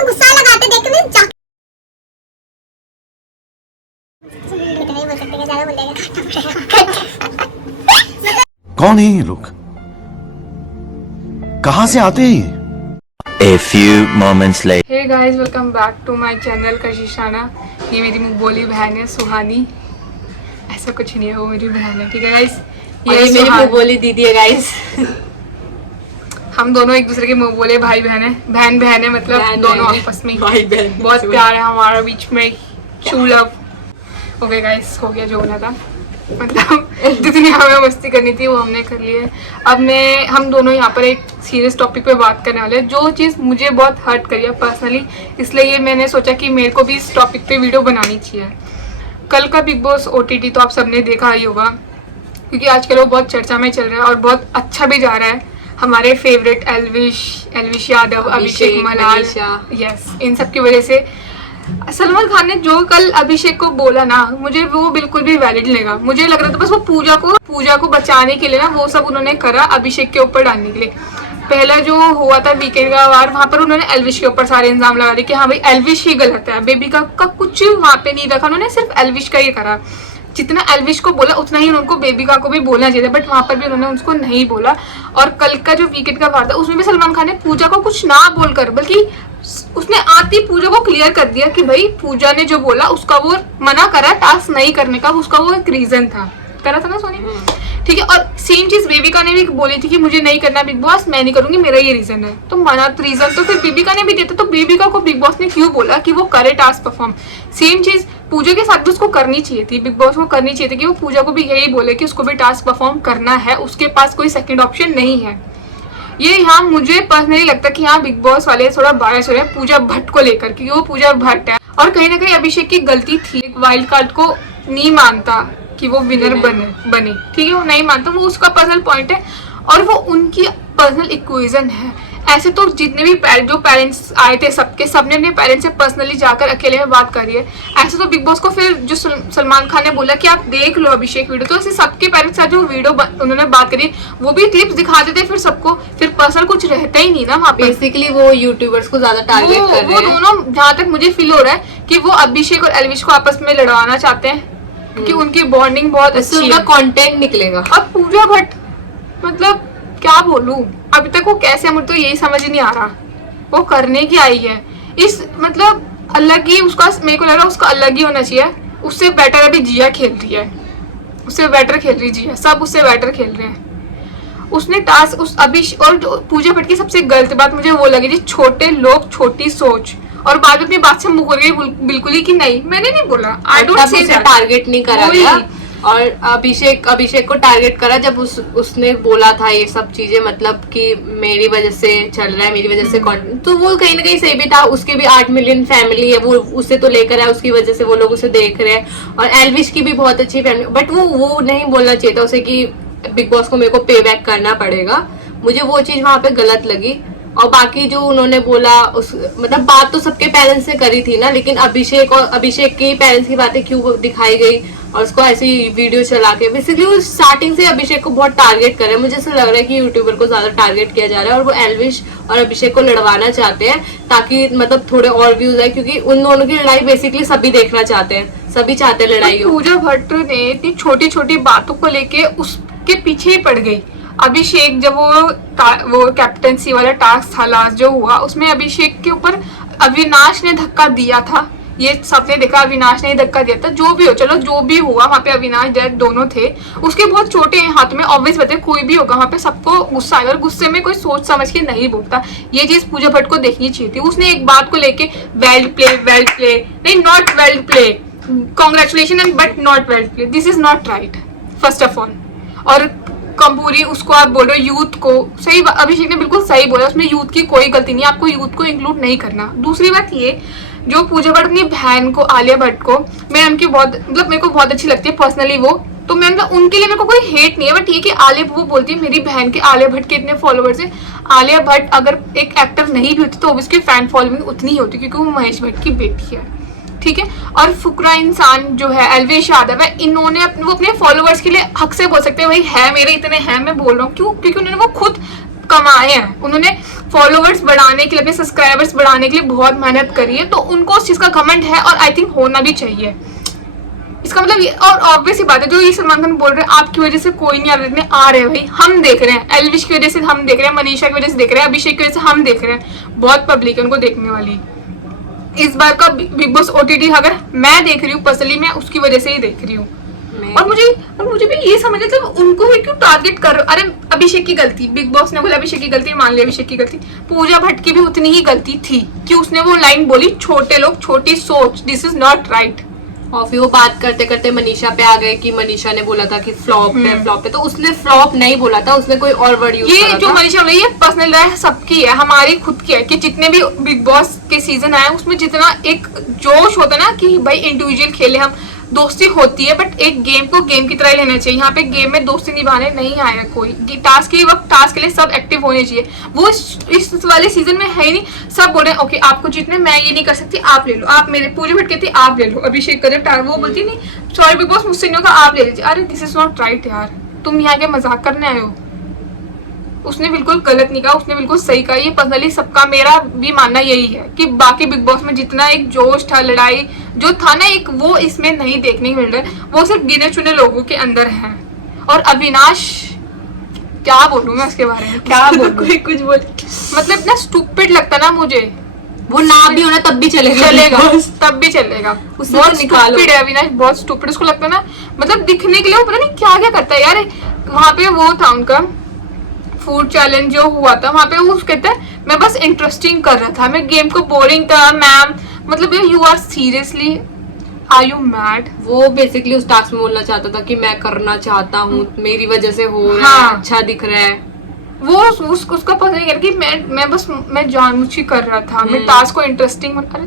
तो गुस्सा लगाते देख के मैं कौन है ये लोग, कहां से आते हैं ये? A few moments later. Hey guys, welcome back to my channel Kashishana. ये मेरी मुंहबोली बहन है सुहानी। ऐसा कुछ नहीं है, वो मेरी बहन है, ठीक है गाइस। ये मेरी मुंहबोली दीदी है गाइस। हम दोनों एक दूसरे के मुंहबोले भाई बहन है, बहन बहन है, मतलब बहन दोनों बहन है। आपस में भाई बहन बहुत प्यार है हमारा बीच में, ट्रू लव। ओके गाइस, हो गया जो होना था, मतलब जितनी हमें मस्ती करनी थी वो हमने कर ली है। अब हम दोनों यहाँ पर एक सीरियस टॉपिक पे बात करने वाले हैं, जो चीज़ मुझे बहुत हर्ट करी है पर्सनली, इसलिए ये मैंने सोचा कि मेरे को भी इस टॉपिक पे वीडियो बनानी चाहिए। कल का बिग बॉस OTT तो आप सबने देखा ही होगा, क्योंकि आजकल वो बहुत चर्चा में चल रहा है और बहुत अच्छा भी जा रहा है। हमारे फेवरेट एल्विश यादव, अभिषेक मलाल, यस, इन सब की वजह से सलमान खान ने जो कल अभिषेक को बोला ना, मुझे वो बिल्कुल भी वैलिड लगा। मुझे लग रहा था बस वो पूजा को बचाने के लिए ना वो सब उन्होंने करा, अभिषेक के ऊपर डालने के लिए। पहला जो हुआ था वीकेंड का वार, वहां पर उन्होंने एल्विश के ऊपर सारे इल्जाम लगा दिए कि हाँ भाई एल्विश ही गलत है, बेबी का कुछ वहां पे नहीं रखा, उन्होंने सिर्फ एल्विश का ही करा। जितना एल्विश को बोला उतना ही उनको बेबिका को भी बोलना चाहिए था, बट वहां पर भी उन्होंने उसको नहीं बोला। और कल का जो वीकेंड का वार था उसमें भी सलमान खान ने पूजा को कुछ ना बोलकर, बल्कि उसने आती पूजा को क्लियर कर दिया कि भाई पूजा ने जो बोला उसका वो मना करा टास्क नहीं करने का, उसका वो एक रीजन था, करा था ना सोनी, ठीक है। और सेम चीज बेबिका ने भी बोली थी कि मुझे नहीं करना बिग बॉस, मैं नहीं करूंगी, मेरा ये रीजन है। तो मना रीजन तो फिर बेबिका ने भी दिया था, तो बेबिका को बिग बॉस ने क्यों बोला कि वो करे टास्क परफॉर्म। सेम चीज पूजा के साथ भी उसको करनी चाहिए थी, बिग बॉस को करनी चाहिए थी कि वो पूजा को भी यही बोले कि उसको भी टास्क परफॉर्म करना है, उसके पास कोई सेकंड ऑप्शन नहीं है। ये यहाँ मुझे पर्सनली लगता है कि यहाँ बिग बॉस वाले थोड़ा बायस हो रहे हैं पूजा भट्ट को लेकर, क्योंकि वो पूजा भट्ट है और कहीं ना कहीं अभिषेक की गलती थी। वाइल्ड कार्ड को नहीं मानता कि वो विनर बने, ठीक है, वो नहीं मानता, वो उसका पर्सनल पॉइंट है और वो उनकी पर्सनल इक्वेशन है। ऐसे तो जितने भी जो पेरेंट्स आए थे सबने अपने पेरेंट्स से पर्सनली जाकर अकेले में बात करी है। ऐसे तो बिग बॉस को फिर जो सलमान खान ने बोला कि आप देख लो अभिषेक वीडियो, तो ऐसे सबके पेरेंट्स के साथ जो वीडियो उन्होंने बात करी वो भी क्लिप्स दिखाते थे फिर सबको, फिर पर्सनल कुछ रहता ही नहीं ना वहाँ पे। बेसिकली वो यूट्यूबर्स को ज्यादा टारगेट कर रहे हैं। वो दोनों, जहाँ तक मुझे फील हो रहा है कि वो अभिषेक और एल्विश को आपस में लड़वाना चाहते हैं, क्योंकि उनकी बॉन्डिंग बहुत अच्छी है, उनका कंटेंट निकलेगा। अब पूजा भट्ट, मतलब क्या बोलूं, अभी तक वो कैसे, मुझे तो यही समझ नहीं आ रहा वो करने की आई है। इस मतलब अलग ही उसका, मेरे को लगा उसका अलग ही होना चाहिए। उससे बेटर अभी जिया खेल रही है, उससे बेटर खेल रही जिया, सब उससे बेटर खेल रहे हैं। उसने टास्क उस अभी, और जो पूजा भट्ट की सबसे गलत बात मुझे वो लगी थी, छोटे लोग छोटी सोच, और बाद में अपनी बात से मुकर गई बिल्कुल ही कि नहीं मैंने नहीं बोला, आई डोंट से टारगेट नहीं करा गया। और अभिषेक को टारगेट करा जब उसने बोला था ये सब चीजें, मतलब कि मेरी वजह से चल रहा है, मेरी वजह से कंटेंट, तो वो कहीं ना कहीं सही भी था। उसके भी 8 मिलियन फैमिली है, वो उसे तो लेकर है, उसकी वजह से वो लोग उसे देख रहे हैं। और एल्विश की भी बहुत अच्छी फैमिली, बट वो नहीं बोलना चाहिए था उसे कि बिग बॉस को मेरे को पे बैक करना पड़ेगा। मुझे वो चीज वहां पे गलत लगी। और बाकी जो उन्होंने बोला मतलब बात तो सबके पेरेंट्स से करी थी ना, लेकिन अभिषेक के पेरेंट्स की बातें क्यों दिखाई गई और उसको ऐसी वीडियो चला के, बेसिकली वो स्टार्टिंग से अभिषेक को बहुत टारगेट कर रहे हैं। मुझे ऐसा लग रहा है कि यूट्यूबर को ज्यादा टारगेट किया जा रहा है और वो एल्विश और अभिषेक को लड़वाना चाहते हैं, ताकि मतलब थोड़े और व्यूज आए, क्योंकि उन दोनों की लड़ाई बेसिकली सभी देखना चाहते हैं, सभी चाहते हैं लड़ाई हो। पूजा भट्ट ने इतनी छोटी छोटी बातों को लेके उसके पीछे ही पड़ गई। अभिषेक जब वो कैप्टनसी वाला टास्क था लास्ट जो हुआ, उसमें अभिषेक के ऊपर अविनाश ने धक्का दिया था, ये सबने देखा, अविनाश ने धक्का दिया था। जो भी हो, चलो जो भी हुआ, वहाँ पे अविनाश डैड दोनों थे, उसके बहुत छोटे हाथ में, ऑब्वियस बात है कोई भी होगा वहाँ पे सबको गुस्सा आएगा, और गुस्से में कोई सोच समझ के नहीं बोलता। ये चीज पूजा भट्ट को देखनी चाहिए थी। उसने एक बात को लेके वेल प्ले नहीं, not well play, congratulation and but not well play, this is not right first of all. और कंपूरी उसको आप बोल रहे हो यूथ को, सही अभिषेक ने बिल्कुल सही बोला, उसमें यूथ की कोई गलती नहीं, आपको यूथ को इंक्लूड नहीं करना। दूसरी बात ये, जो पूजा भट्ट अपनी बहन को, आलिया भट्ट को, मैं उनकी बहुत, मतलब मेरे को बहुत अच्छी लगती है पर्सनली वो, तो मैं मतलब उनके लिए मेरे को कोई हेट नहीं है, बट ठीक है आलिया, वो बोलती है मेरी बहन के, आलिया भट्ट के इतने फॉलोअर्स है। आलिया भट्ट अगर एक एक्टर नहीं भी होती तो उसकी फैन फॉलोइंग उतनी ही होती, क्योंकि वो महेश भट्ट की बेटी है, ठीक है। और फुकरा इंसान जो है एल्विश यादव है, इन्होंने वो अपने फॉलोअर्स के लिए हक से बोल सकते हैं भाई है मेरे इतने हैं, मैं बोल रहा हूँ, क्यों? क्योंकि उन्होंने वो खुद कमाए हैं, उन्होंने फॉलोवर्स बढ़ाने के लिए, अपने सब्सक्राइबर्स बढ़ाने के लिए बहुत मेहनत करी है, तो उनको उस चीज का घमंड है और आई थिंक होना भी चाहिए। इसका मतलब ये, और ऑब्वियस ही बात है जो ये सलमान खान बोल रहे हैं आपकी वजह से कोई नहीं आ रहे भाई, हम देख रहे हैं, एल्विश की वजह से हम देख रहे हैं, मनीषा की वजह से देख रहे हैं, अभिषेक की वजह से हम देख रहे हैं, बहुत पब्लिक है उनको देखने वाली। इस बार का बिग बॉस ओटीटी अगर मैं देख रही हूँ पर्सनली, मैं उसकी वजह से ही देख रही हूँ। और मुझे भी ये समझ आता है उनको ही क्यों टारगेट कर रहे हो। अरे अभिषेक की गलती, बिग बॉस ने बोला अभिषेक की गलती, मान लिया अभिषेक की गलती, पूजा भट्ट की भी उतनी ही गलती थी कि उसने वो लाइन बोली छोटे लोग छोटी सोच, दिस इज नॉट राइट। और फिर वो बात करते करते मनीषा पे आ गए कि मनीषा ने बोला था कि फ्लॉप है, तो उसने फ्लॉप नहीं बोला था, उसने कोई और वर्ड यूज ये जो मनीषा बोली ये पर्सनल राय सबकी है, हमारी खुद की है कि जितने भी बिग बॉस के सीजन आए उसमें जितना एक जोश होता है ना कि भाई इंडिविजुअल खेले, हम दोस्ती होती है, बट एक गेम को गेम की तरह लेना चाहिए। यहाँ पे गेम में दोस्ती निभाने नहीं आया कोई, टास्क के वक्त टास्क के लिए सब एक्टिव होने चाहिए, वो इस वाले सीजन में है ही नहीं। सब बोल रहे हैं ओके आपको जीतने, मैं ये नहीं कर सकती, आप ले लो, आप मेरे पूरी भटके थे आप ले लो, अभिषेक कर वो बोलती नहीं सॉरी बिग बॉस मुझसे नहीं होगा आप ले लीजिए। अरे दिस इज नॉट राइट यार, तुम यहाँ के मजाक करने आए हो। उसने बिल्कुल गलत नहीं कहा, उसने बिल्कुल सही कहा। ये पर्सनली सबका मेरा भी मानना यही है कि बाकी बिग बॉस में जितना एक जोश था, लड़ाई जो था ना एक, वो इसमें नहीं देखने को मिल रहा है, वो सिर्फ गिने चुने लोगों के अंदर है। और अविनाश क्या बोलूं मैं उसके बारे में, क्या बोलूं कोई कुछ बोल, मतलब इतना स्टूपिड लगता ना मुझे, वो ना भी होना तब भी चलेगा तब भी चलेगा। उससे बहुत तो निकालो। स्टूपिड है अविनाश, बहुत स्टूपिड। उसको लगता है ना मतलब दिखने के लिए वो पता नहीं क्या क्या करता है यार। वहां पे वो था उनका फूड चैलेंज जो हुआ था, वहां पे वो कहता है मैं बस इंटरेस्टिंग कर रहा था, मैं गेम को बोरिंग था मैम, मतलब you are seriously are you mad. वो बेसिकली उस टास्क में बोलना चाहता था कि मैं करना चाहता हूँ, मेरी वजह से हो रहा हाँ। है, अच्छा दिख रहा है। वो उसका पता नहीं कि मैं जानबूझ के कर रहा था, मैं टास्क को इंटरेस्टिंग अरे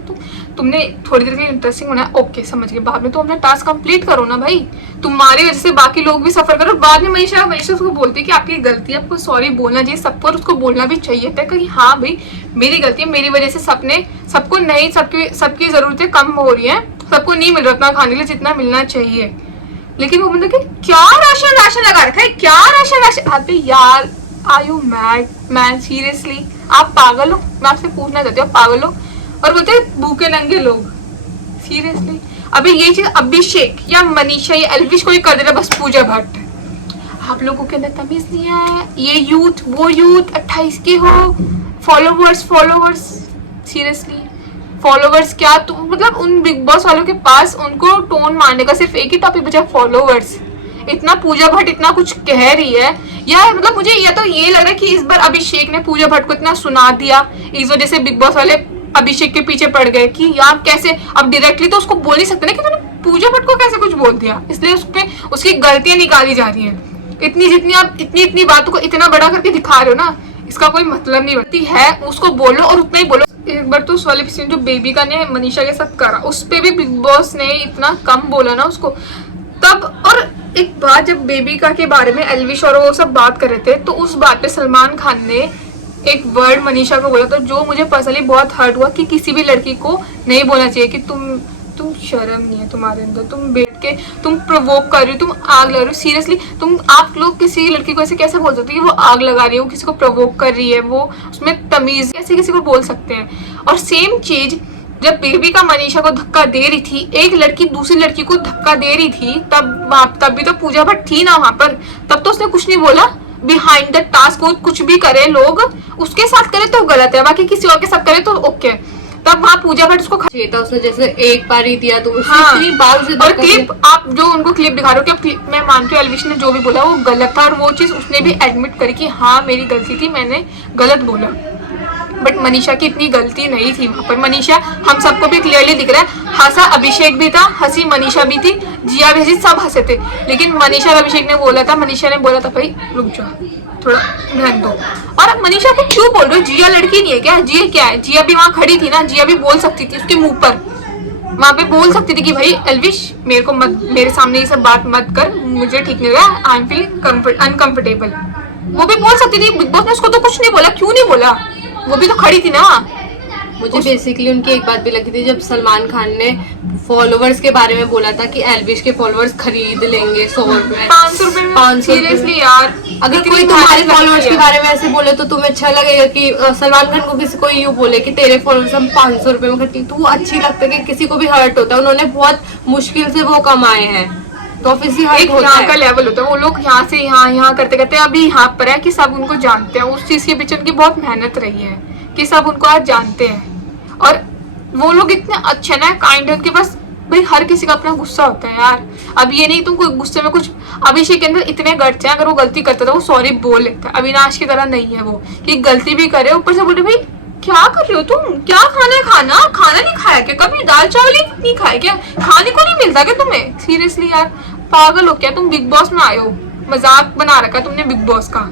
तुमने थोड़ी देर के इंटरेस्टिंग होना ओके समझ गए, बाद में तो अपना टास्क कंप्लीट करो ना भाई, तुम्हारी वजह से बाकी लोग भी सफर करो। बाद में मनीषा उसको बोलती है कि आपकी गलती है, आपको सॉरी बोलना चाहिए सबको, और उसको बोलना भी चाहिए था कि हाँ भाई मेरी गलती है, मेरी वजह से सबको नहीं, सबकी जरूरतें कम हो रही है, सबको नहीं मिल रहा उतना खाने के लिए जितना मिलना चाहिए। लेकिन वो मतलब कि क्या राशन लगा रखा है, क्या राशन अबे यार आर यू मैड सीरियसली, आप पागल हो? मैं आपसे पूछना चाहती हूँ आप पागल हो? और बोलते भूखे नंगे लोग, सीरियसली। अभी ये चीज अभिषेक या मनीषा या एल्विश को ही कर दे रहा बस पूजा भट्ट। आप लोगों के अंदर तमीज नहीं है, ये यूथ वो यूथ 28 के हो, फॉलोवर्स सीरियसली फॉलोवर्स क्या, तो मतलब उन बिग बॉस वालों के पास उनको टोन मारने का सिर्फ एक ही टॉपिक बचा, फॉलोवर्स। इतना पूजा भट्ट इतना कुछ कह रही है यार, मतलब मुझे या तो ये लग रहा है कि इस बार अभिषेक ने पूजा भट्ट को इतना सुना दिया, इस वजह से बिग बॉस वाले अभिषेक के पीछे पड़ गए कि यार कैसे, अब डायरेक्टली तो उसको बोल नहीं सकते ना कि तूने पूजा भट्ट को कैसे कुछ बोल दिया, इसलिए उसपे उसकी गलतियां निकाली जा रही है। जितनी आप इतनी बातों को इतना बड़ा करके दिखा रहे हो ना, इसका कोई मतलब नहीं बनती है, उसको बोलो और उतना ही बोलो। एक बार तो उस वाले सीन जो बेबी का ने मनीषा के साथ करा, उस पे भी बिग बॉस ने इतना कम बोला ना उसको तब। और एक बात जब बेबी का के बारे में एल्विश और वो सब बात कर रहे थे, तो उस बात पे सलमान खान ने एक वर्ड मनीषा को बोला था जो मुझे पर्सनली बहुत हर्ट हुआ कि किसी भी लड़की को नहीं बोलना चाहिए कि तुम शर्म नहीं है तुम्हारे अंदर, तुम बैठ के तुम प्रोवोक कर रही हो, तुम आग लगा रही हो। सीरियसली आप लोग किसी लड़की को ऐसे कैसे बोल सकते हो कि वो आग लगा रही है, वो किसी को प्रोवोक कर रही है, वो उसमें तमीज कैसे किसी को बोल सकते हैं। और सेम चीज जब बेबी का मनीषा को धक्का दे रही थी, एक लड़की दूसरी लड़की को धक्का दे रही थी, तब भी तो पूजा भट्ट थी ना वहां पर, तब तो उसने कुछ नहीं बोला। बिहाइंड द टास्क कुछ भी करे लोग, उसके साथ करे तो गलत है, बाकी किसी और के साथ करे तो ओके। तब वहाँ पूजा भट्ट उसको था, उसने जैसे एक बार ही दिया तो हाँ। और क्लिप आप जो उनको क्लिप दिखा रहे हो कि मैं मानती हूँ एल्विश ने जो भी बोला वो गलत था, और वो चीज उसने भी एडमिट करी कि हाँ मेरी गलती थी, मैंने गलत बोला। बट मनीषा की इतनी गलती नहीं थी वहां पर। मनीषा हम सबको भी क्लियरली दिख रहा है, हंसा अभिषेक भी था, हंसी मनीषा भी थी, जिया भी हंसी, सब हंसे थे। लेकिन मनीषा और अभिषेक ने बोला था, मनीषा ने बोला था भाई रुक जाओ थोड़ा ध्यान दो। और मनीषा को क्यों बोल रहे हो, जिया लड़की नहीं है क्या? जिया क्या है? जिया भी वहां खड़ी थी ना, जिया भी बोल सकती थी, उसके मुंह पर वहां पे बोल सकती थी कि भाई एल्विश मेरे सामने ये सब बात मत कर, मुझे ठीक नहीं लगा, आई एम फीलिंग अनकंफर्टेबल। वो भी बोल सकती थी, बिग बॉस ने उसको तो कुछ नहीं बोला, क्यों नहीं बोला? वो भी तो खड़ी थी ना। मुझे बेसिकली उनकी एक बात भी लगी थी जब सलमान खान ने फॉलोवर्स के बारे में बोला था कि एल्विश के फॉलोवर्स खरीद लेंगे 100 रुपए 500 रुपए। सीरियसली यार अगर इतनी कोई तुम्हारे मेहनत लगती फॉलोअर्स के है। बारे में ऐसे बोले तो तुम्हें अच्छा लगेगा कि सलमान खान को किसी को यूं बोले कि तेरे फॉलोअर्स हम 500 रुपए में खरीदते, तो वो अच्छी लगता है कि किसी को भी हर्ट होता है, उन्होंने बहुत मुश्किल से वो कमाए हैं, तो ऑब्वियसली हर्ट एक होता यहाँ का है। लेवल होता है, वो लोग यहाँ से यहाँ करते करते अभी यहाँ पर है कि सब उनको जानते हैं, उस चीज के पीछे उनकी बहुत मेहनत रही है कि सब उनको आज जानते हैं। और वो लोग इतने अच्छे ना, काइंड है, उनके पास भाई हर किसी का अपना गुस्सा होता है यार। अब ये नहीं तुम कोई गुस्से में कुछ, अभिषेक के अंदर इतने गट्स हैं, अगर वो गलती करता था वो सॉरी बोल लेता है। अविनाश की तरह नहीं है वो कि गलती भी करे ऊपर से बोले भाई क्या कर रहे हो तुम, क्या खाना है, खाना नहीं खाया क्या, कभी दाल चावल ही नहीं खाए क्या, खाने को नहीं मिलता क्या तुम्हें? सीरियसली यार पागल हो क्या तुम? बिग बॉस में आए हो, मजाक बना रखा है तुमने बिग बॉस का।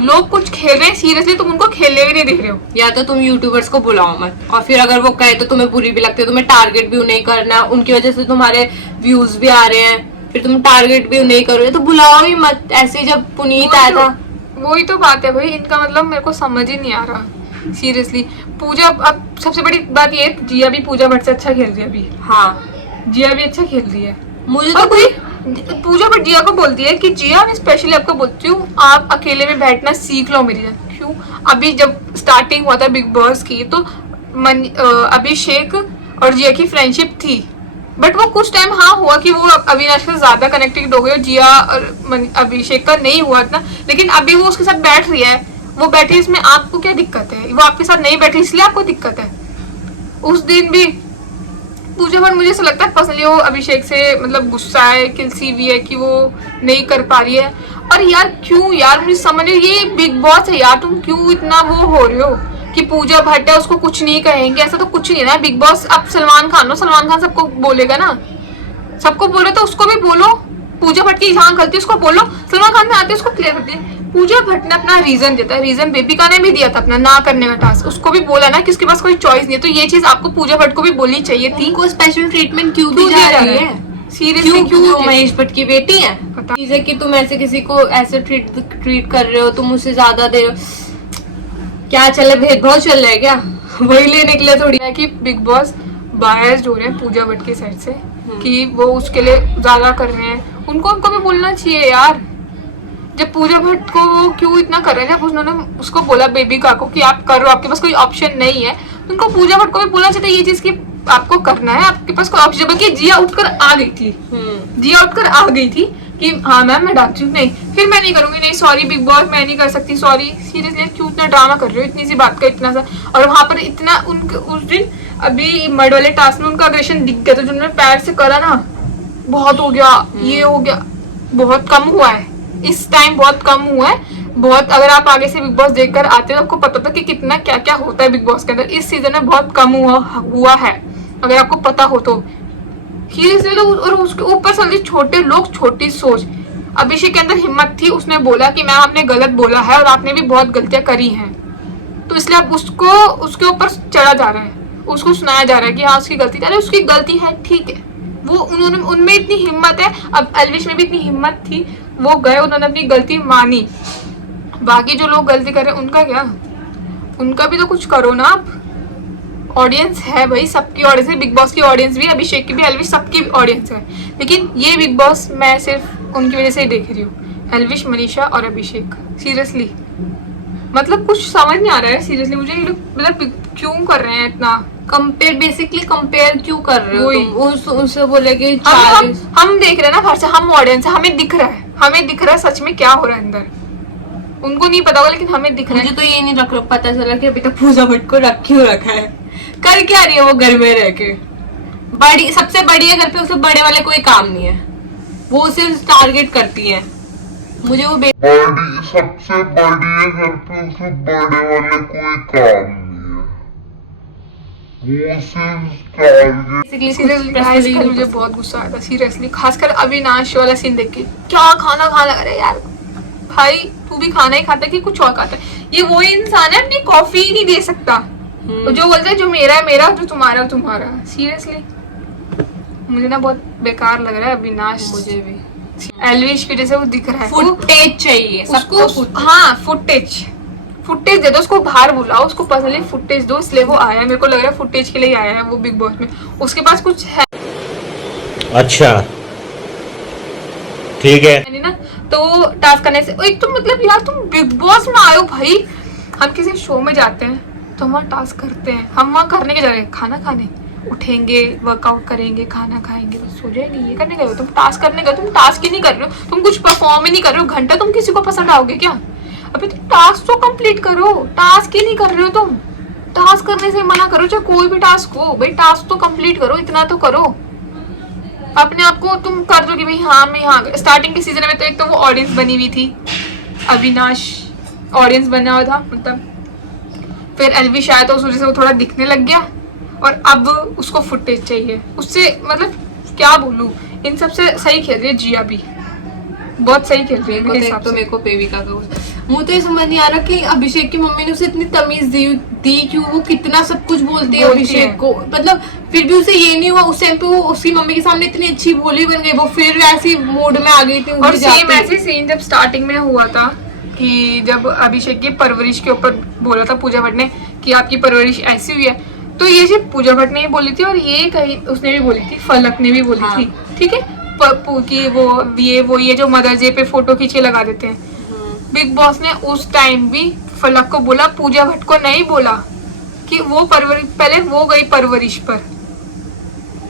लोग कुछ खेल रहे हैं सीरियसली, तुम उनको खेलने भी नहीं दे रहे हो। या तो तुम यूट्यूबर्स को बुलाओ मत, और फिर अगर वो कहे तो तुम्हें बुरी भी लगती है, तुम्हें टारगेट भी नहीं करना, उनकी वजह से तुम्हारे व्यूज भी आ रहे हैं, फिर तुम टारगेट भी नहीं करोगे तो बुलाओ ही मत। ऐसे जब पुनीत आया था, वही तो बात है भाई, इनका मतलब मेरे को समझ ही नहीं आ रहा सीरियसली। पूजा, अब सबसे बड़ी बात ये है, जिया भी पूजा भट्ट से अच्छा खेल रही है अभी। हाँ जिया भी अच्छा खेल रही है। मुझे और तो कोई पूजा भट्ट जिया को बोलती है कि जिया मैं स्पेशली आपको बोलती हूँ आप अकेले में बैठना सीख लो मेरी जान। क्यों? अभी जब स्टार्टिंग हुआ था बिग बॉस की तो अभिषेक और जिया की फ्रेंडशिप थी, बट वो कुछ टाइम हाँ हुआ कि वो अविनाश से ज्यादा कनेक्टेड हो गए और जिया और अभिषेक का नहीं हुआ इतना, लेकिन अभी वो उसके साथ बैठ रही है, वो बैठी, इसमें आपको क्या दिक्कत है? वो आपके साथ नहीं बैठी इसलिए आपको दिक्कत है। उस दिन भी पूजा भट्ट मुझे ऐसा लगता है पर्सनली वो अभिषेक से मतलब गुस्सा है, किलसी भी है कि वो नहीं कर पा रही है। और यार क्यों यार, मुझे समझ नहीं, ये बिग बॉस है यार, तुम क्यों इतना वो हो रहे हो कि पूजा भट्ट है उसको कुछ नहीं कहेंगे? ऐसा तो कुछ नहीं है ना बिग बॉस। अब सलमान खान हो, सलमान खान सबको बोलेगा ना, सबको बोले तो उसको भी बोलो। पूजा भट्ट की जहाँ गलती उसको बोलो, सलमान खान में आते उसको क्लियर करते हैं। पूजा भट्ट ने अपना रीजन देता है, रीजन बेबिका ने भी दिया था अपना ना करने का टास्क, उसको भी बोला ना कि उसके पास कोई चॉइस नहीं है, तो ये चीज आपको पूजा भट्ट को भी बोलनी चाहिए थी। उनको स्पेशल ट्रीटमेंट क्यों दी दिया जा जा रही रहा है? है? सीरियसली क्यों वो महेश भट्ट की बेटी है? पता- चीज है कि तुम ऐसे किसी को ऐसे ट्रीट कर रहे हो, तुम उससे ज्यादा दे रहे हो, क्या चले भेदभाव चल रहा है क्या? वही लेने के लिए थोड़ी है कि बिग बॉस बायस्ड हो रहे हैं पूजा भट्ट की साइड से कि वो उसके लिए ज्यादा कर रहे हैं। उनको भी बोलना चाहिए यार। जब पूजा भट्ट को वो क्यों इतना कर रहे हैं, जब उन्होंने उसको बोला बेबिका को कि आप करो, आपके पास कोई ऑप्शन नहीं है, तो उनको पूजा भट्ट को भी बोलना चाहिए ये चीज की आपको करना है, आपके पास कोई ऑप्शन। बल्कि जिया उठकर आ गई थी, जिया उठकर आ गई थी कि हाँ मैम मैं डांटती हूँ, नहीं फिर मैं नहीं करूंगी, नहीं सॉरी बिग बॉस मैं नहीं कर सकती, सॉरी। सीरियसली क्यों इतना ड्रामा कर रहे हो इतनी सी बात का इतना सा? और वहां पर इतना उनके उस दिन अभी मर्ड वाले टास्क में उनका अग्रेशन दिख गया था, जो उन्होंने पैर से करा ना, बहुत हो गया, ये हो गया, बहुत कम हुआ है इस टाइम, बहुत कम हुआ है बहुत। अगर आप आगे से बिग बॉस देखकर आते हो तो आपको पता था कि कितना क्या क्या होता है बिग बॉस के अंदर। इस सीजन में बहुत कम हुआ है अगर आपको पता हो तो। और उसके ऊपर से छोटे लोग, छोटी सोच। अभिषेक के अंदर हिम्मत थी, उसने बोला कि मैम आपने गलत बोला है और आपने भी बहुत गलतियां करी हैं, तो इसलिए अब उसको उसके ऊपर चढ़ा जा रहा है, उसको सुनाया जा रहा है कि हाँ उसकी गलती, अरे उसकी गलती है ठीक है, वो उन्होंने उनमें इतनी हिम्मत है। अब एल्विश में भी इतनी हिम्मत थी, वो गए, उन्होंने अपनी गलती मानी। बाकी जो लोग गलती कर रहे हैं उनका क्या, उनका भी तो कुछ करो ना आप। ऑडियंस है भाई, सबकी ऑडियंस है, बिग बॉस की ऑडियंस भी, अभिषेक की भी, एल्विश सबकी ऑडियंस है, लेकिन ये बिग बॉस मैं सिर्फ उनकी वजह से ही देख रही हूँ, एल्विश, मनीषा और अभिषेक। सीरियसली मतलब कुछ समझ नहीं आ रहा है सीरियसली मुझे, ये लोग मतलब क्यों कर रहे हैं इतना कंपेयर, बेसिकली कंपेयर क्यों कर रहे हो तुम? उनसे बोले कि हम देख रहे हैं ना बाहर से, हम ऑडियंस है, हमें दिख रहा है, हमें दिख रहा है सच में क्या हो रहा है अंदर, उनको नहीं पता होगा लेकिन हमें दिख रहा है। मुझे तो ये नहीं पता चला कि अभी तक पूजा भट्ट को रख क्यों रखा है, कर क्या रही है वो घर में रह के? बड़ी सबसे बड़ी है घर पे, उससे बड़े वाले कोई काम नहीं है, वो सिर्फ टारगेट करती है। मुझे वो बड़ी सबसे बड़ी है घर पे, उससे बड़े वाले कोई काम नहीं है, वो सिर्फ टारगेट। सीरियसली मुझे बहुत गुस्सा आया था सीरियसली, खासकर अविनाश वाला सीन देख के, क्या खाना अरे यार भाई तू भी खाना ही खाता है कि कुछ और खाता है? ये वो इंसान है अपनी कॉफी ही नहीं दे सकता, जो बोलता है जो मेरा है मेरा, जो तुम्हारा है तुम्हारा। सीरियसली मुझे ना बहुत बेकार लग रहा है अविनाश। मुझे भी एल्विश की जैसे वो दिख रहा है, फुटेज चाहिए उसको, हाँ फुटेज दे दो उसको, बाहर बुलाओ उसको, पर्सनली फुटेज दो, इसलिए वो आया है। मेरे को लग रहा है फुटेज के लिए आया है वो बिग बॉस में, उसके पास कुछ है अच्छा ठीक है नहीं ना, तो टास्क करने से एक तो मतलब यार तुम बिग बॉस में आए हो भाई, हम किसी शो में जाते हैं तो हम वहाँ टास्क करते हैं, हम वहाँ करने के जा रहे हैं खाना खाने, उठेंगे वर्कआउट करेंगे खाना खाएंगे बस सो जाएंगे, ये करने गए हो तुम, टास्क करने गए, तुम टास्क ही नहीं कर रहे हो, तुम कुछ परफॉर्म ही नहीं कर रहे हो, घंटा तुम किसी को पसंद आओगे क्या? अभी तुम टास्क तो कंप्लीट करो, टास्क ही नहीं कर रहे हो तुम, टास्क करने से मना करो चाहे कोई भी टास्क हो, भाई टास्क तो कंप्लीट करो, इतना तो करो। अपने आप को तुम कर दो कि भाई हाँ मैं यहाँ, स्टार्टिंग के सीजन में तो एक तो वो ऑडियंस बनी हुई थी, अविनाश ऑडियंस बना हुआ था मतलब, फिर एलविश आया तो उस वजह से वो थोड़ा दिखने लग गया, और अब उसको फुटेज चाहिए उससे, मतलब क्या बोलूं, इन सबसे सही खेल रही है जिया भी, बहुत सही खेल रही है मेरे हिसाब से। मेरे को पेविका का मुझे तो ये समझ नहीं आ रहा कि अभिषेक की मम्मी ने उसे इतनी तमीज दी क्यों, वो कितना सब कुछ बोलती है अभिषेक को, मतलब फिर भी उसे ये नहीं हुआ, उस टाइम पे वो उसकी मम्मी के सामने इतनी अच्छी भोली बन गई, वो फिर ऐसी मूड में आ गई थी। और सेम ऐसे सीन जब स्टार्टिंग में हुआ था कि जब अभिषेक की परवरिश के ऊपर बोला था पूजा भट्ट ने कि आपकी परवरिश ऐसी हुई है, तो ये जो पूजा भट्ट ने बोली थी और ये कहीं उसने भी बोली थी, फलक ने भी बोली हाँ। थी, ठीक है, कि वो ये जो मदर्स डे पे फोटो खींचे लगा देते हैं, बिग बॉस ने उस टाइम भी फलक को बोला, पूजा भट्ट को नहीं बोला कि वो परवरिश, पहले वो गई परवरिश पर।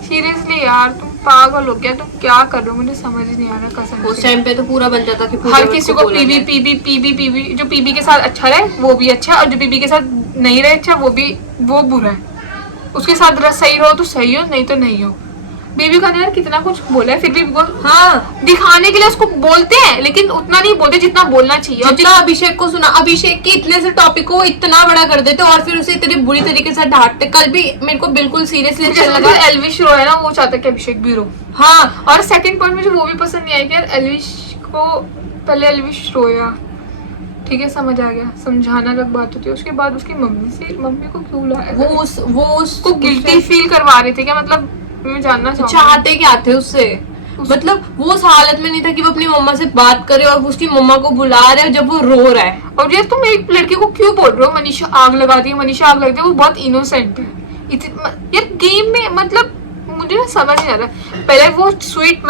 सीरियसली यार तुम पागल हो क्या, तुम क्या कर रहे हो, मुझे समझ ही नहीं आ रहा कसम उस से। टाइम पे तो पूरा बन जाता कि हर किसी को पीबी पीबी पीबी पीबी, जो पीबी के साथ अच्छा रहे वो भी अच्छा है, और जो पीबी के साथ नहीं रहे अच्छा वो बुरा है, उसके साथ सही रहो तो सही हो, नहीं तो नहीं हो। बेबी का ने यार कितना कुछ बोला है, फिर भी हाँ दिखाने के लिए उसको बोलते हैं, लेकिन उतना नहीं बोलते जितना बोलना चाहिए। और जितना अभिषेक को सुना, अभिषेक के इतने से टॉपिक को इतना बड़ा कर देते और फिर उसे इतनी बुरी तरीके से डांटते। कल भी मेरे को बिल्कुल सीरियसली अच्छा लगा, एलविश रो है ना, वो चाहता है कि अभिषेक भी रो। हाँ, और सेकंड पॉइंट मुझे वो भी पसंद नहीं आया कि यार एलविश को, पहले एलविश रोया, ठीक है समझ आ गया, समझाना अलग बात होती है, उसके बाद उसकी मम्मी को क्यों लाया, वो उसको गिल्टी फील करवा रहे थे क्या, मतलब मैं जानना चाहते क्या थे उससे, मतलब वो उस हालत में नहीं था कि वो अपनी मम्मा से बात करे और उसकी मम्मा को बुला रहे है जब वो रो रहा है। और यार तुम एक लड़के को क्यों बोल रहे हो मनीषा आग लगाती है, मनीषा आग लगती है, वो बहुत इनोसेंट है यार गेम में, मतलब मुझे ना समझ नहीं आ रहा। पहले वो स्वीट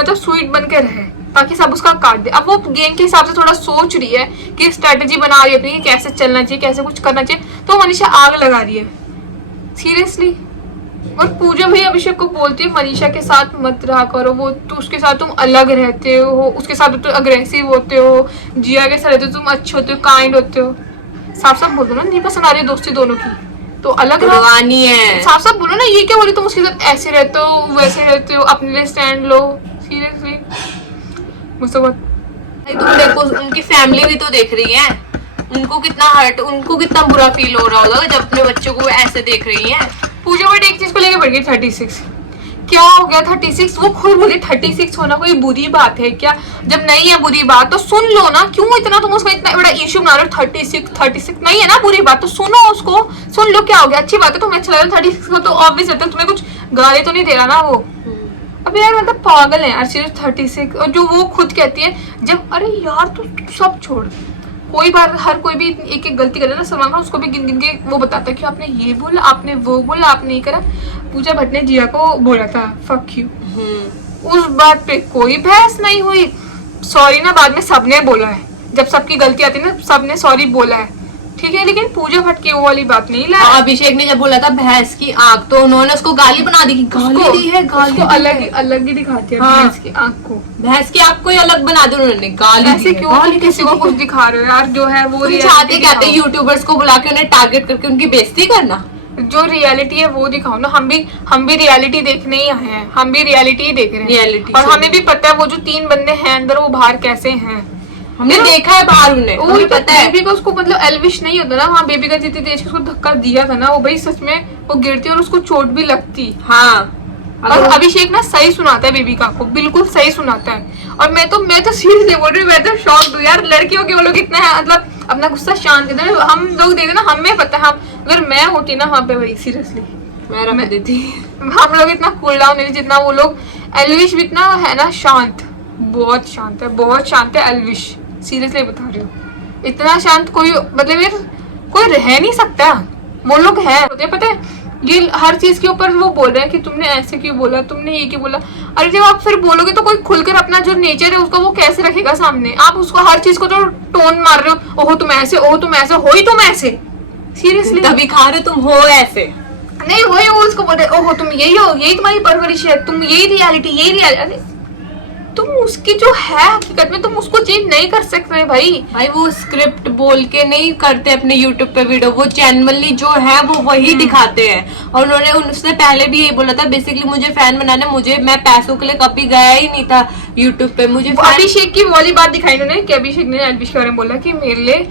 बन के रहे ताकि सब उसका काट दे, अब वो गेम के हिसाब से थोड़ा सोच रही है कि स्ट्रेटेजी बना रही है अपनी, कैसे चलना चाहिए, कैसे कुछ करना चाहिए, तो मनीषा आग लगा रही है सीरियसली। और पूजा भाई अभिषेक को बोलती है मनीषा के साथ मत रहा करो, वो तो उसके साथ तुम अलग रहते हो, उसके साथ तो अग्रेसिव होते हो, जिया के साथ रहते हो तुम अच्छे होते हो, काइंड होते हो, साफ साफ बोलो ना, नहीं पसंद आ रही है दोस्ती दोनों की तो अलग रवानी है, साफ साफ बोलो ना, ये क्या बोली तुम उसके साथ ऐसे रहते हो वैसे रहते हो, अपने लिए स्टैंड लो। सीरियसली मुझसे बहुत, तुम देखो उनकी फैमिली भी तो देख रही है, उनको कितना बुरा फील हो रहा होगा जब अपने बच्चों को ऐसे देख रही है। पूजा बट एक चीज को लेके बढ़ गई 36, क्या हो गया 36, वो खुद बोली 36 होना कोई बुरी बात है क्या, जब नहीं है बुरी बात तो सुन लो ना, क्यों इतना तुम उसका इतना बड़ा इशू बना रहे हो, 36 नहीं है ना बुरी बात तो सुनो, उसको सुन लो, क्या हो गया, अच्छी बात है तुम्हें अच्छा लग रहा है 36 का, तो ऑब्वियस है तुम्हें कुछ गाली तो नहीं दे रहा ना वो। अब यार मतलब पागल है यार सिर्फ 36, और जो वो खुद कहती है जब, अरे यार तू सब छोड़, कोई बार हर कोई भी एक एक गलती करे ना, सलमान खान उसको भी गिन गिन के वो बताता है कि आपने ये बोला, आपने वो बोला, आपने ये करा। पूजा भट्ट ने जिया को बोला था फक यू, उस बात पे कोई बहस नहीं हुई, सॉरी ना बाद में सबने बोला है, जब सबकी गलती आती है ना सबने सॉरी बोला है, ठीक है, लेकिन पूजा भट्ट की वो वाली बात नहीं ला। अभिषेक ने जब बोला था भैंस की आंख, तो उन्होंने उसको गाली बना दी, गाली दी है, गाली अलग ही दिखाती है हाँ। भैंस की आंख को, भैंस की आंख को ही अलग बना दी उन्होंने, गाली ऐसे क्यों किसी को कुछ दिखा रहे हो यार, जो है वो चाहते क्या थे यूट्यूबर्स को बुला के उन्हें टारगेट करके उनकी बेइज्जती करना, जो रियलिटी है वो दिखाओ ना, हम भी रियलिटी देखने ही आए हैं, हम भी रियलिटी ही देख रहे हैं रियलिटी, और हमें भी पता है वो जो 3 बंदे हैं अंदर वो बाहर कैसे हैं, हमने देखा है बाहर उन्हें पता है। बेबी को उसको मतलब एलविश नहीं होता ना, वहाँ बेबी का जितनी तेज उसको धक्का दिया था ना, वो भाई सच में वो गिरती और उसको चोट भी लगती। हाँ, और अभिषेक ना सही सुनाता है बेबी का को, बिल्कुल सही सुनाता है, और मैं तो सीरियसली बोल रही हूँ, मैं तो शॉक्ड हूँ यार, लड़कियों के वो लोग कितना है, मतलब अपना गुस्सा शांत करते हैं, हम लोग देखते ना, हमें पता है, हम अगर मैं होती ना वहाँ पे भाई सीरियसली मैं रख देती, हम लोग इतना कूल डाउन नहीं जितना वो लोग। एलविश भी इतना है ना शांत, बहुत शांत है एलविश, सीरियसली बता रही हूँ, इतना शांत कोई मतलब यार कोई रह नहीं सकता, वो लोग हैं, पता है ये हर चीज के ऊपर वो बोल रहे हैं कि तुमने ऐसे क्यों बोला, तुमने ये क्यों बोला। अरे जब आप फिर बोलोगे तो कोई खुलकर अपना जो नेचर है उसका वो कैसे रखेगा सामने। आप उसको हर चीज को तो टोन मार रहे हो, ओहो तुम ऐसे, ओहो तुम ऐसे, हो ही तुम ऐसे, सीरियसली तभी खा रहे तुम हो ऐसे नहीं वही वो उसको बोल रहे ओहो तुम यही हो, यही तुम्हारी परवरिश है, तुम यही रियलिटी, यही रियलिटी। तुम उसकी जो है हकीकत में तुम उसको चेंज नहीं कर सकते भाई। वो स्क्रिप्ट बोल के नहीं करते अपने यूट्यूब पे वीडियो, वो जेन्युइनली जो है वो वही दिखाते हैं। और उन्होंने उसने पहले भी यही बोला था बेसिकली मुझे फैन बनाना, मैं पैसों के लिए कभी गया ही नहीं था यूट्यूब पे। मुझे अभिषेक की वाली बात दिखाई उन्होंने कि अभिषेक ने एल्विश के बारे में बोला कि मेरे लिए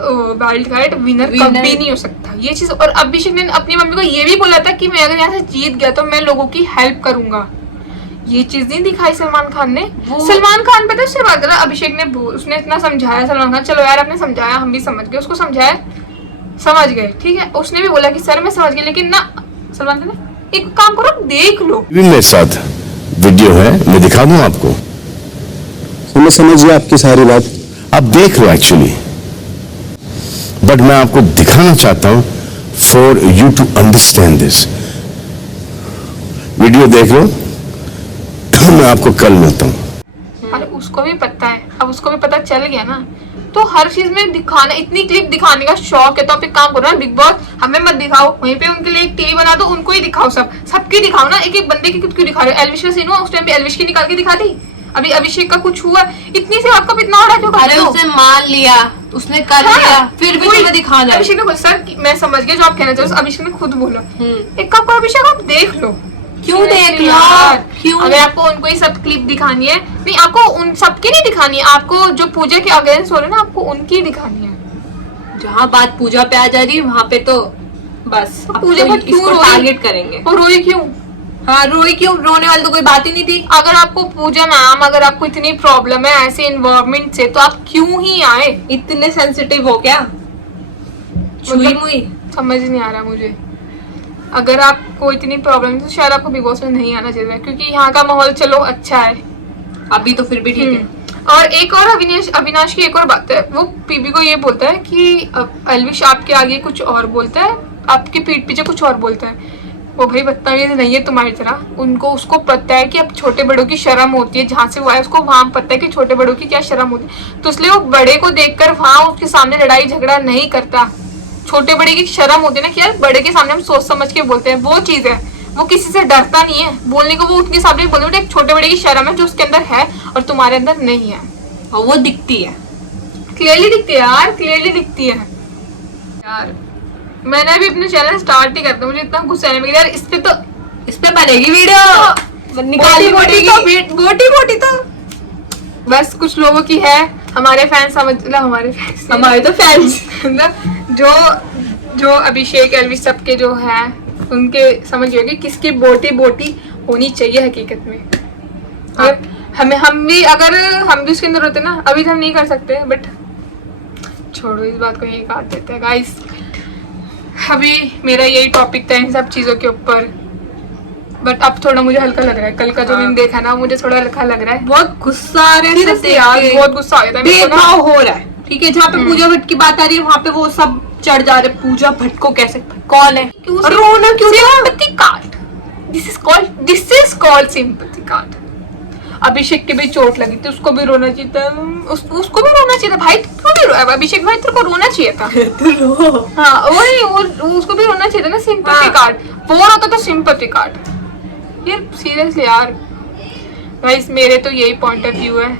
वाइल्ड कार्ड विनर कभी नहीं हो सकता ये चीज। और अभिषेक ने अपनी मम्मी को ये भी बोला था कि मैं अगर यहाँ से जीत गया तो मैं लोगों की हेल्प करूंगा। ये चीज नहीं दिखाई सलमान खान ने। सलमान खान पता है उससे बात करा, अभिषेक ने उसने इतना समझाया सलमान खान, चलो यार आपने समझाया हम भी समझ गए, उसको समझाया समझ गए ठीक है। उसने भी बोला कि सर मैं समझ गया, लेकिन ना सलमान खान ने एक काम करो देख लो। मेरे साथ वीडियो है, मैं दिखा दूं आपको। तो मैं समझ गया आपकी सारी बात, आप देख लो एक्चुअली, बट मैं आपको दिखाना चाहता हूं for you to understand this. Video देख लो, तो मैं आपको कल मिलता हूं। अरे उसको भी पता है, अब उसको भी पता चल गया ना, तो हर चीज में दिखाना, इतनी क्लिप दिखाने का शौक है तो आप एक काम करो ना, बिग बॉस हमें मत दिखाओ, वहीं पे उनके लिए एक टीवी बना दो, उनको ही दिखाओ, सबकी दिखाओ ना, एक एक बंदे की क्यों दिखा रहे हो। एल्विश का सीन हुआ उस टाइम पे एल्विश की निकाल के दिखा दी, अभी अभिषेक का कुछ हुआ, इतनी से आपका इतना हो रहा क्यों? अरे उसने मान लिया, उसने कर लिया, फिर भी तुम्हें दिखाना है। अभिषेक ने बोला सर मैं समझ गया जो आप कहना चाह रहे हो, अभिषेक ने खुद बोला। एक काम करो अभिषेक आप देख लो, क्यों देख लो, क्यों? अगर आपको उनको ही सब क्लिप दिखानी है, नहीं आपको उन सबकी नहीं दिखानी है, आपको जो पूजा के अगेंस्ट हो रहे हैं ना आपको उनकी दिखानी है। जहाँ बात पूजा पे आ जा रही है वहाँ पे तो बस पूजा को क्यों टारगेट करेंगे, और रोई क्यों? हाँ रोई क्यों, रोने वाली तो कोई बात ही नहीं थी। अगर आपको पूजा मैम अगर आपको इतनी प्रॉब्लम है ऐसे इन्वायरमेंट से तो आप क्यों ही आए? इतने सेंसिटिव हो क्या? छुई मुई समझ नहीं आ रहा मुझे। अगर आपको इतनी प्रॉब्लम है तो शायद आपको बिग बॉस में नहीं आना चाहिए, क्योंकि यहाँ का माहौल चलो अच्छा है अभी तो फिर भी ठीक है। और एक और अविनाश की एक और बात है, वो पीबी को ये बोलता है कि एल्विश आपके आगे कुछ और बोलता है, आपकी पीठ पीछे कुछ और बोलता है। वो भाई बदतमीज नहीं है तुम्हारी तरह, उनको उसको पता है कि अब छोटे बड़ों की शर्म होती है, जहाँ से वो आया उसको वहां पता है कि छोटे बड़ों की क्या शर्म होती है, तो इसलिए वो बड़े को देखकर वहां उसके सामने लड़ाई झगड़ा नहीं करता। छोटे बड़े की शर्म होती है ना कि यार बड़े के सामने हम सोच समझ के बोलते हैं, वो चीज है, वो किसी से डरता नहीं है बोलने को, वो उनके सामने बोलते हैं। एक छोटे बड़े की शर्म है जो उसके अंदर है और तुम्हारे अंदर नहीं है, और वो दिखती है, क्लियरली दिखती है यार, क्लियरली दिखती है यार। मैंने अभी अपने चैनल स्टार्ट ही करता, मुझे इतना गुस्सा आने लगा यार, इस पे बनेगी वीडियो, मोटी तो बस कुछ लोगों की है, हमारे फैंस हमारे तो फैंस जो अभिषेक एल्विश सबके जो है उनके समझ होगी किसकी बोटी होनी चाहिए हकीकत में। हम भी उसके अंदर होते ना, अभी तो हम नहीं कर सकते, बट छोड़ो इस बात को, यही काट देते हैं गाइस। अभी मेरा यही टॉपिक था इन सब चीजों के ऊपर, बट अब थोड़ा मुझे हल्का लग रहा है। कल का जो मैंने देखा ना मुझे थोड़ा हल्का लग रहा है, बहुत गुस्सा आ रहा है यार, बहुत गुस्सा आ गया था। भेदभाव हो रहा है, ठीक है, जहाँ पे पूजा भट्ट की बात आ रही है वहाँ पे वो सब चढ़ जा रहे। पूजा भट्ट को कैसे, कौन है, रोना क्यों? Sympathy card, this is called sympathy card. Abhishek के भी चोट लगी थी, उसको भी रोना चाहिए था, उसको भी रोना चाहिए था भाई, क्यों नहीं रोया? अभिषेक भाई तेरे को रोना चाहिए था। हाँ वही, उसको भी रोना चाहिए था ना, सिंपैथी कार्ड। वो होता तो सिंपैथी कार्ड यार, सीरियसली यार गाइस, मेरे तो यही पॉइंट ऑफ व्यू है,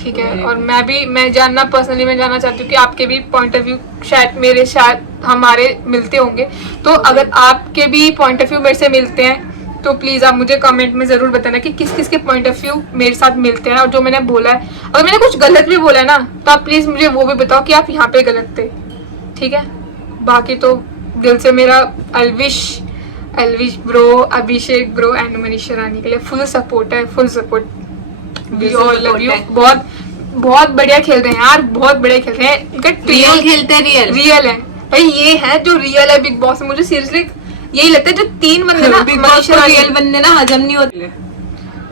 ठीक है। और मैं जानना चाहती हूँ कि आपके भी पॉइंट ऑफ व्यू शायद हमारे मिलते होंगे, तो अगर आपके भी पॉइंट ऑफ व्यू मेरे से मिलते हैं तो प्लीज आप मुझे कमेंट में जरूर बताना कि किस किस के पॉइंट ऑफ व्यू मेरे साथ मिलते हैं, और जो मैंने बोला है, अगर मैंने कुछ गलत भी बोला है ना तो आप प्लीज मुझे वो भी बताओ कि आप यहाँ पे गलत थे, ठीक है। बाकी तो दिल से मेरा Elvish bro, Abhishek bro and Manisha Rani के लिए फुल सपोर्ट है, full support. We all love you. बहुत बढ़िया खेल रहे हैं यार, बहुत बढ़िया खेल रहे हैं, रियल है भाई, ये है जो रियल है बिग बॉस। मुझे सीरियसली यही लगता है जो 3 बंदे ना रियल बनने ना हजम नहीं होते।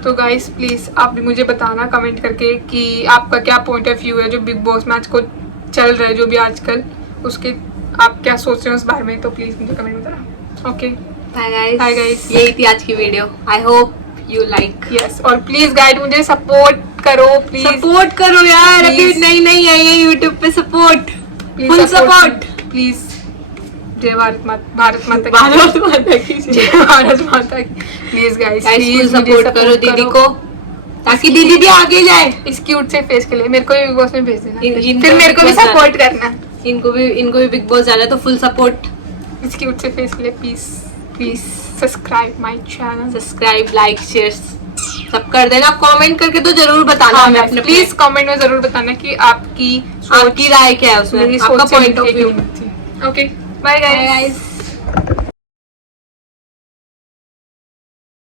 तो गाइस प्लीज आप मुझे बताना कमेंट करके कि आपका क्या पॉइंट ऑफ व्यू है जो बिग बॉस मैच को चल रहा है, जो भी आजकल, उसके आप क्या सोच रहे हो उस बारे में, तो प्लीज मुझे कमेंट में बताना। ओके बाय गाइस, यही थी आज की video. I hope you like. Yes, और प्लीज गाइड मुझे सपोर्ट करो, प्लीज सपोर्ट करो यार, अभी Please. नहीं आई है यूट्यूब पे सपोर्ट, फुल सपोर्ट प्लीज। जय भारत माता, भारत माता की भारत माता की जय भारत माता की। Please guys, full please support करो दीदी को, ताकि दीदी भी आगे जाए। इस क्यूट से फेस के लिए मेरे को भी बिग बॉस में भेज देना, इनको फिर मेरे को भी Big Boss सपोर्ट करना इनको भी बिग बॉस जाना, तो फुल सपोर्ट, इस क्यूट से फेस के लिए। Please subscribe my channel, subscribe, like, share सब कर देना। कमेंट करके तो जरूर बताना हमें अपने प्लीज कमेंट में जरूर बताना कि आपकी आपकी राय क्या है उसमें, मेरी आपका सोच से point of view. Okay, bye guys.